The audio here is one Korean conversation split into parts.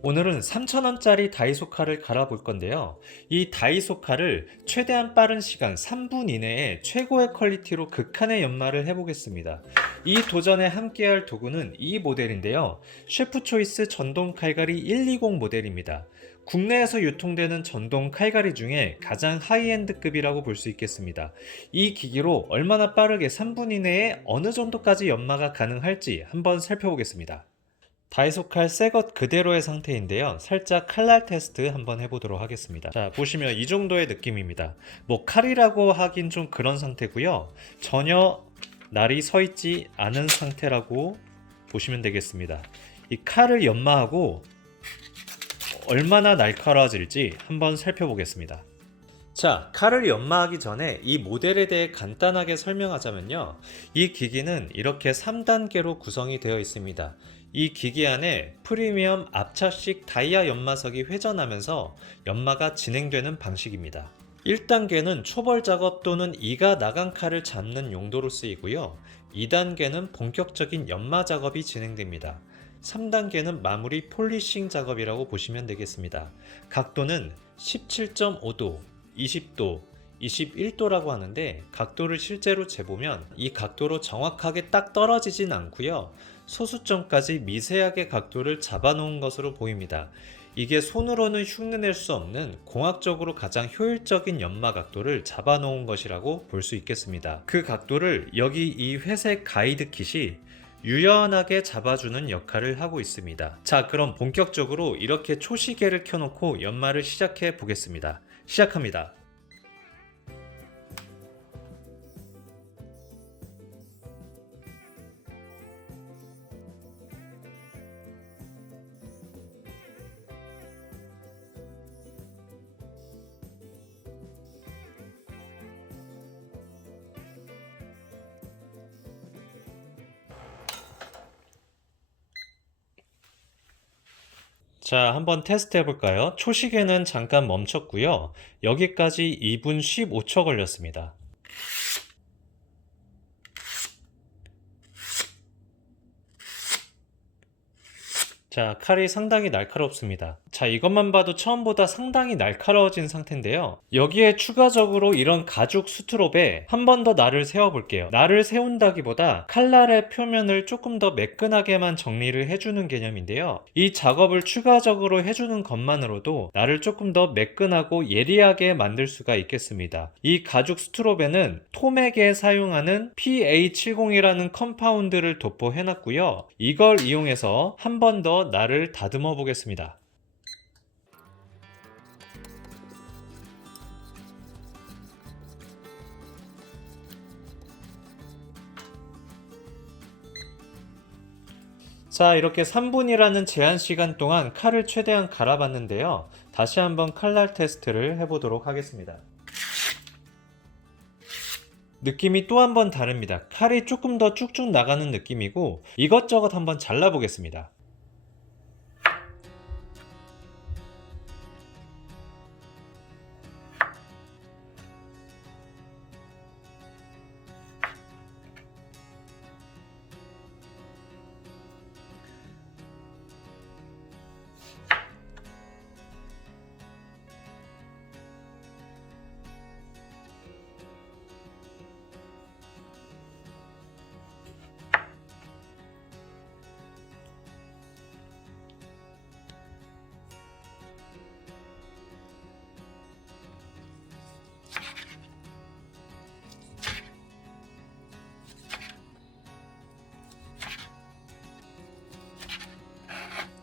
오늘은 3,000원짜리 다이소 칼을 갈아볼 건데요. 이 다이소 칼을 최대한 빠른 시간 3분 이내에 최고의 퀄리티로 극한의 연마를 해보겠습니다. 이 도전에 함께할 도구는 이 모델인데요. 셰프 초이스 전동 칼갈이 120 모델입니다. 국내에서 유통되는 전동 칼갈이 중에 가장 하이엔드급이라고 볼 수 있겠습니다. 이 기기로 얼마나 빠르게 3분 이내에 어느 정도까지 연마가 가능할지 한번 살펴보겠습니다. 다이소 칼 새 것 그대로의 상태인데요. 살짝 칼날 테스트 한번 해보도록 하겠습니다. 자, 보시면 이 정도의 느낌입니다. 뭐 칼이라고 하긴 좀 그런 상태고요. 전혀 날이 서 있지 않은 상태라고 보시면 되겠습니다. 이 칼을 연마하고 얼마나 날카로워질지 한번 살펴보겠습니다. 자, 칼을 연마하기 전에 이 모델에 대해 간단하게 설명하자면요. 이 기기는 이렇게 3단계로 구성이 되어 있습니다. 이 기기 안에 프리미엄 압착식 다이아 연마석이 회전하면서 연마가 진행되는 방식입니다. 1단계는 초벌 작업 또는 이가 나간 칼을 잡는 용도로 쓰이고요. 2단계는 본격적인 연마 작업이 진행됩니다. 3단계는 마무리 폴리싱 작업이라고 보시면 되겠습니다. 각도는 17.5도, 20도, 21도라고 하는데 각도를 실제로 재보면 이 각도로 정확하게 딱 떨어지진 않고요. 소수점까지 미세하게 각도를 잡아놓은 것으로 보입니다. 이게 손으로는 흉내낼 수 없는 공학적으로 가장 효율적인 연마 각도를 잡아놓은 것이라고 볼 수 있겠습니다. 그 각도를 여기 이 회색 가이드 킷이 유연하게 잡아주는 역할을 하고 있습니다. 자, 그럼 본격적으로 이렇게 초시계를 켜놓고 연마를 시작해 보겠습니다. 시작합니다. 자, 한번 테스트 해볼까요? 초시계는 잠깐 멈췄고요. 여기까지 2분 15초 걸렸습니다. 자, 칼이 상당히 날카롭습니다. 자, 이것만 봐도 처음보다 상당히 날카로워진 상태인데요. 여기에 추가적으로 이런 가죽 스트롭에 한 번 더 날을 세워 볼게요. 날을 세운다기보다 칼날의 표면을 조금 더 매끈하게만 정리를 해주는 개념인데요. 이 작업을 추가적으로 해주는 것만으로도 날을 조금 더 매끈하고 예리하게 만들 수가 있겠습니다. 이 가죽 스트롭에는 톰에게 사용하는 PA70이라는 컴파운드를 도포해 놨고요. 이걸 이용해서 한 번 더 날을 다듬어 보겠습니다. 자, 이렇게 3분이라는 제한 시간 동안 칼을 최대한 갈아봤는데요. 다시 한번 칼날 테스트를 해보도록 하겠습니다. 느낌이 또 한 번 다릅니다. 칼이 조금 더 쭉쭉 나가는 느낌이고 이것저것 한번 잘라보겠습니다.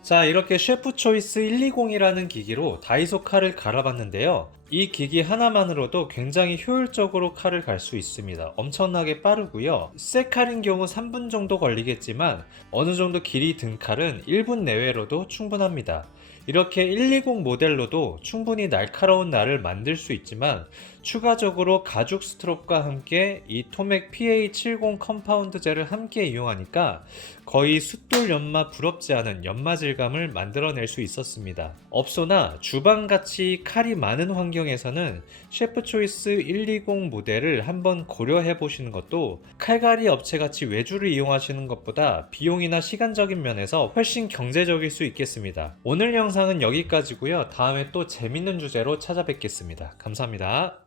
자, 이렇게 셰프 초이스 120이라는 기기로 다이소 칼을 갈아봤는데요. 이 기기 하나만으로도 굉장히 효율적으로 칼을 갈 수 있습니다. 엄청나게 빠르고요. 새 칼인 경우 3분 정도 걸리겠지만 어느 정도 길이 든 칼은 1분 내외로도 충분합니다. 이렇게 120 모델로도 충분히 날카로운 날을 만들 수 있지만 추가적으로 가죽 스트롭과 함께 이 토맥 PA70 컴파운드 젤을 함께 이용하니까 거의 숫돌 연마 부럽지 않은 연마 질감을 만들어낼 수 있었습니다. 업소나 주방같이 칼이 많은 환경에서는 셰프 초이스 120 모델을 한번 고려해 보시는 것도 칼갈이 업체같이 외주를 이용하시는 것보다 비용이나 시간적인 면에서 훨씬 경제적일 수 있겠습니다. 오늘 영상은 여기까지고요. 다음에 또 재밌는 주제로 찾아뵙겠습니다. 감사합니다.